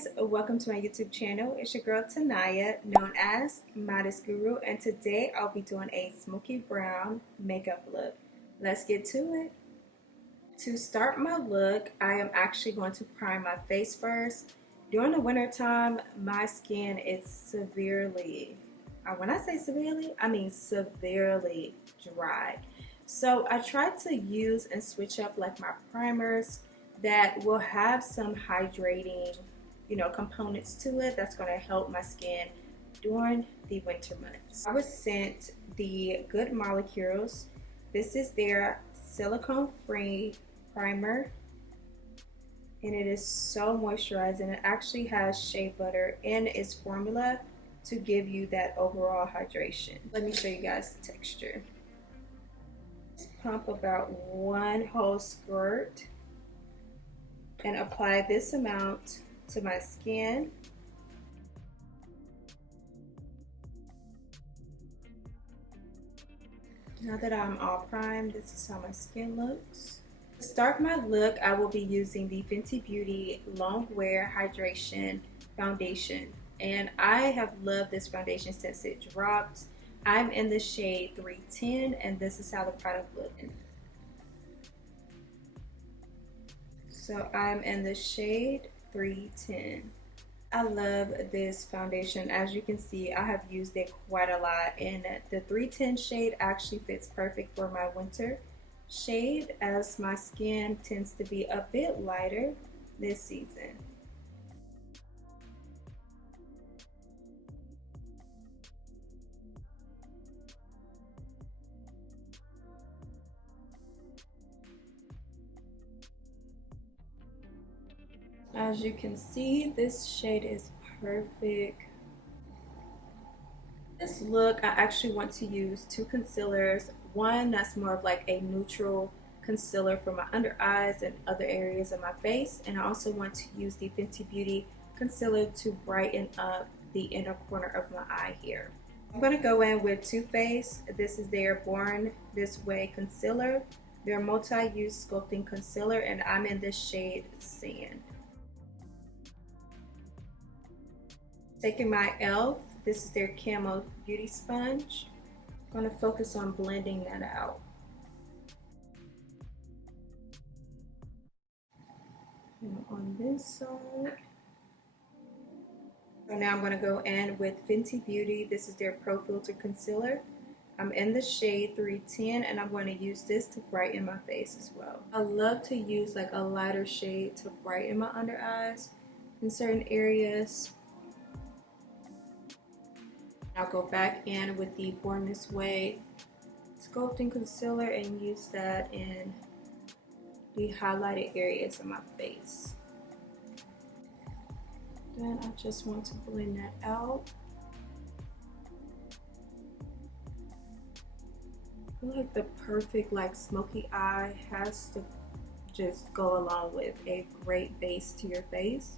guys, welcome to my YouTube channel. It's your girl Tanaya, known as Modest Guru, and today I'll be doing a smoky brown makeup look. Let's get to it. To start my look, I am actually going to prime my face first. During the winter time, my skin is severely, when I say severely, I mean severely dry. So I try to use and switch up like my primers that will have some hydrating, components to it that's going to help my skin during the winter months. I was sent the Good Molecules. This is their silicone-free primer, and it is so moisturizing. It actually has shea butter in its formula to give you that overall hydration. Let me show you guys the texture. Just pump about one whole squirt and apply this amount to my skin. Now that I'm all primed, this is how my skin looks. To start my look, I will be using the Fenty Beauty Long Wear Hydration Foundation. And I have loved this foundation since it dropped. I'm in the shade 310, and this is how the product looks. So I'm in the shade 310. I love this foundation. As you can see, I have used it quite a lot, and the 310 shade actually fits perfect for my winter shade, as my skin tends to be a bit lighter this season. As you can see, this shade is perfect. This look, I actually want to use two concealers. One that's more of like a neutral concealer for my under eyes and other areas of my face. And I also want to use the Fenty Beauty concealer to brighten up the inner corner of my eye here. I'm going to go in with Too Faced. This is their Born This Way concealer. Their multi-use sculpting concealer, and I'm in this shade Sand. Taking my e.l.f., this is their Camo Beauty Sponge. I'm going to focus on blending that out. And on this side. So now I'm going to go in with Fenty Beauty. This is their Pro Filter Concealer. I'm in the shade 310, and I'm going to use this to brighten my face as well. I love to use like a lighter shade to brighten my under eyes in certain areas. I'll go back in with the Born This Way sculpting concealer and use that in the highlighted areas of my face. Then I just want to blend that out. I feel like the perfect like smoky eye has to just go along with a great base to your face.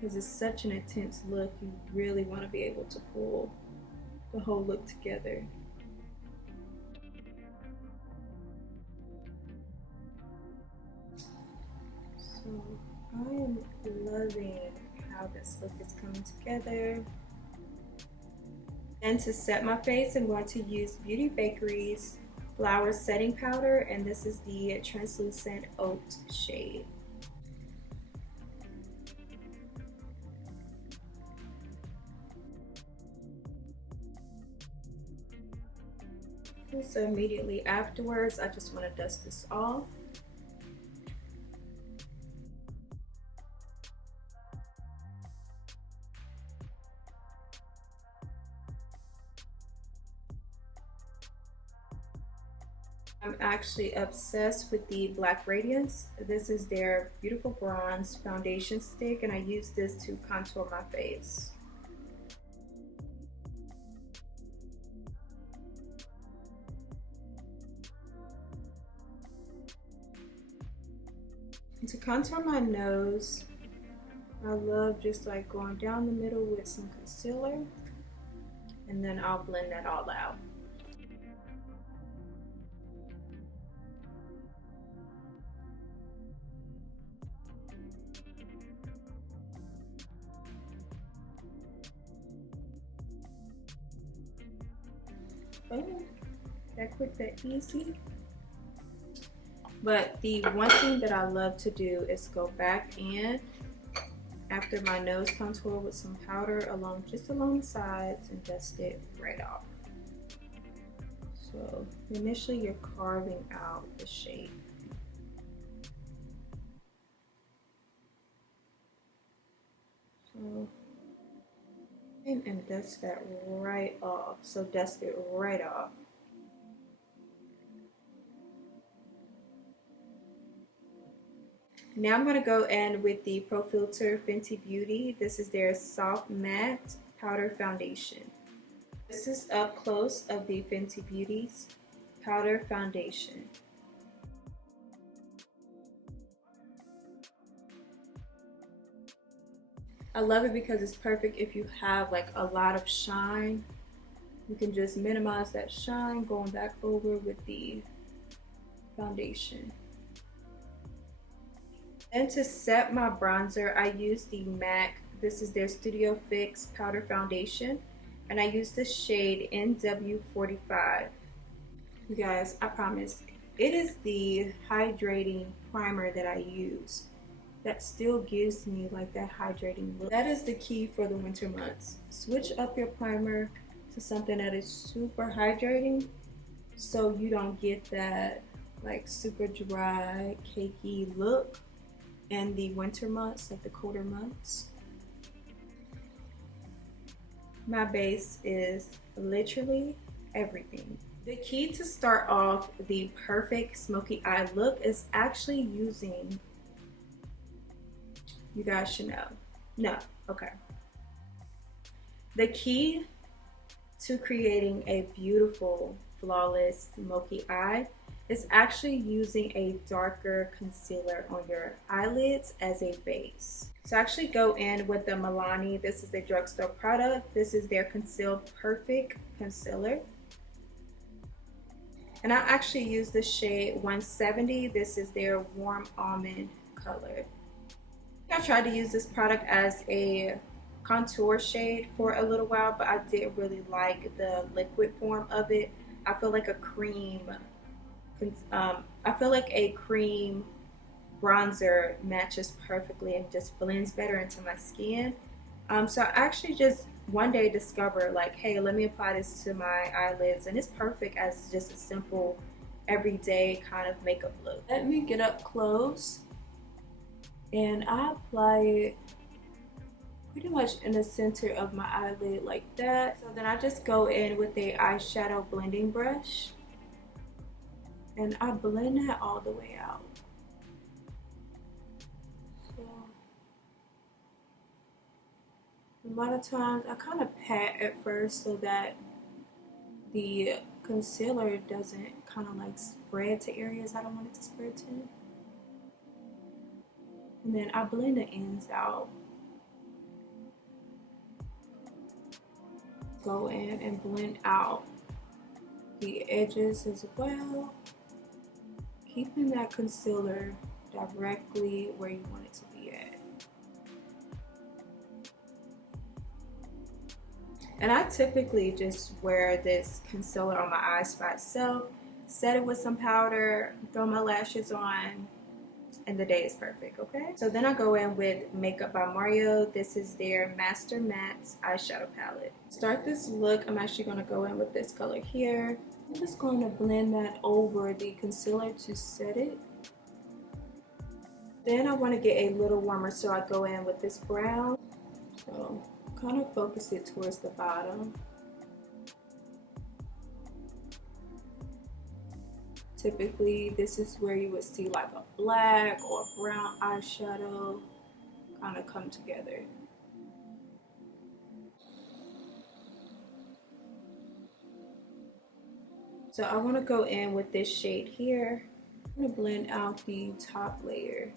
Because it's such an intense look, you really want to be able to pull the whole look together. So I am loving how this look is coming together. And to set my face, I'm going to use Beauty Bakery's Flower Setting Powder, and this is the Translucent Oat shade. So immediately afterwards, I just want to dust this off. I'm actually obsessed with the Black Radiance. This is their Beautiful Bronze Foundation Stick, and I use this to contour my face. To contour my nose, I love just like going down the middle with some concealer, and then I'll blend that all out. Boom. That quick, that easy. But the one thing that I love to do is go back in after my nose contour with some powder just along the sides and dust it right off. So initially you're carving out the shape. So, and dust that right off. So dust it right off. Now I'm going to go in with the Pro Filter Fenty Beauty. This is their Soft Matte Powder Foundation. This is up close of the Fenty Beauty's Powder Foundation. I love it because it's perfect if you have like a lot of shine. You can just minimize that shine going back over with the foundation. And to set my bronzer, I use the MAC. This is their Studio Fix Powder Foundation. And I use the shade NW45. You guys, I promise, it is the hydrating primer that I use that still gives me like that hydrating look. That is the key for the winter months. Switch up your primer to something that is super hydrating so you don't get that like super dry, cakey look in the winter months, like the colder months. My base is literally everything. The key to start off the perfect smoky eye look is actually using, you guys should know. No, okay. The key to creating a beautiful, flawless, smoky eye is actually using a darker concealer on your eyelids as a base. So I actually go in with the Milani. This is a drugstore product. This is their Conceal Perfect Concealer. And I actually use the shade 170. This is their Warm Almond color. I tried to use this product as a contour shade for a little while, but I didn't really like the liquid form of it. I feel like a cream bronzer matches perfectly and just blends better into my skin. So I actually just one day discovered like, hey, let me apply this to my eyelids, and it's perfect as just a simple everyday kind of makeup look. Let me get up close and I apply it pretty much in the center of my eyelid like that. So then I just go in with a eyeshadow blending brush and I blend that all the way out. So a lot of times I kind of pat at first so that the concealer doesn't kind of like spread to areas I don't want it to spread to. And then I blend the ends out. Go in and blend out the edges as well, keeping that concealer directly where you want it to be at. And I typically just wear this concealer on my eyes by itself, set it with some powder, throw my lashes on, and the day is perfect, okay? So then I go in with Makeup by Mario. This is their Master Matte eyeshadow palette. Start this look, I'm actually gonna go in with this color here. I'm just going to blend that over the concealer to set it. Then I want to get a little warmer, so I go in with this brown. So kind of focus it towards the bottom. Typically, this is where you would see like a black or brown eyeshadow kind of come together. So I want to go in with this shade here. I'm going to blend out the top layer.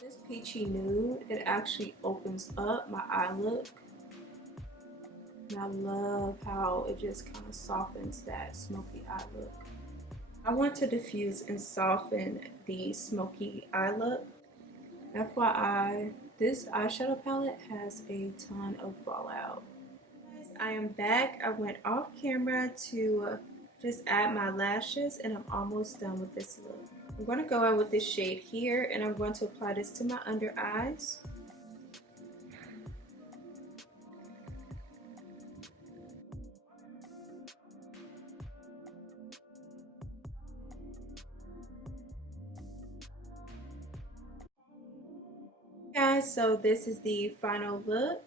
This peachy nude, it actually opens up my eye look. And I love how it just kind of softens that smoky eye look. I want to diffuse and soften the smoky eye look. FYI, this eyeshadow palette has a ton of fallout. Guys, I am back. I went off camera to just add my lashes and I'm almost done with this look. I'm going to go in with this shade here and I'm going to apply this to my under eyes. Guys, so this is the final look.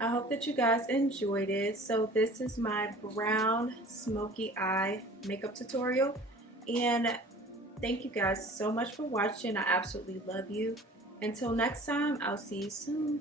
I hope that you guys enjoyed it. So this is my brown smoky eye makeup tutorial, and thank you guys so much for watching. I absolutely love you. Until next time, I'll see you soon.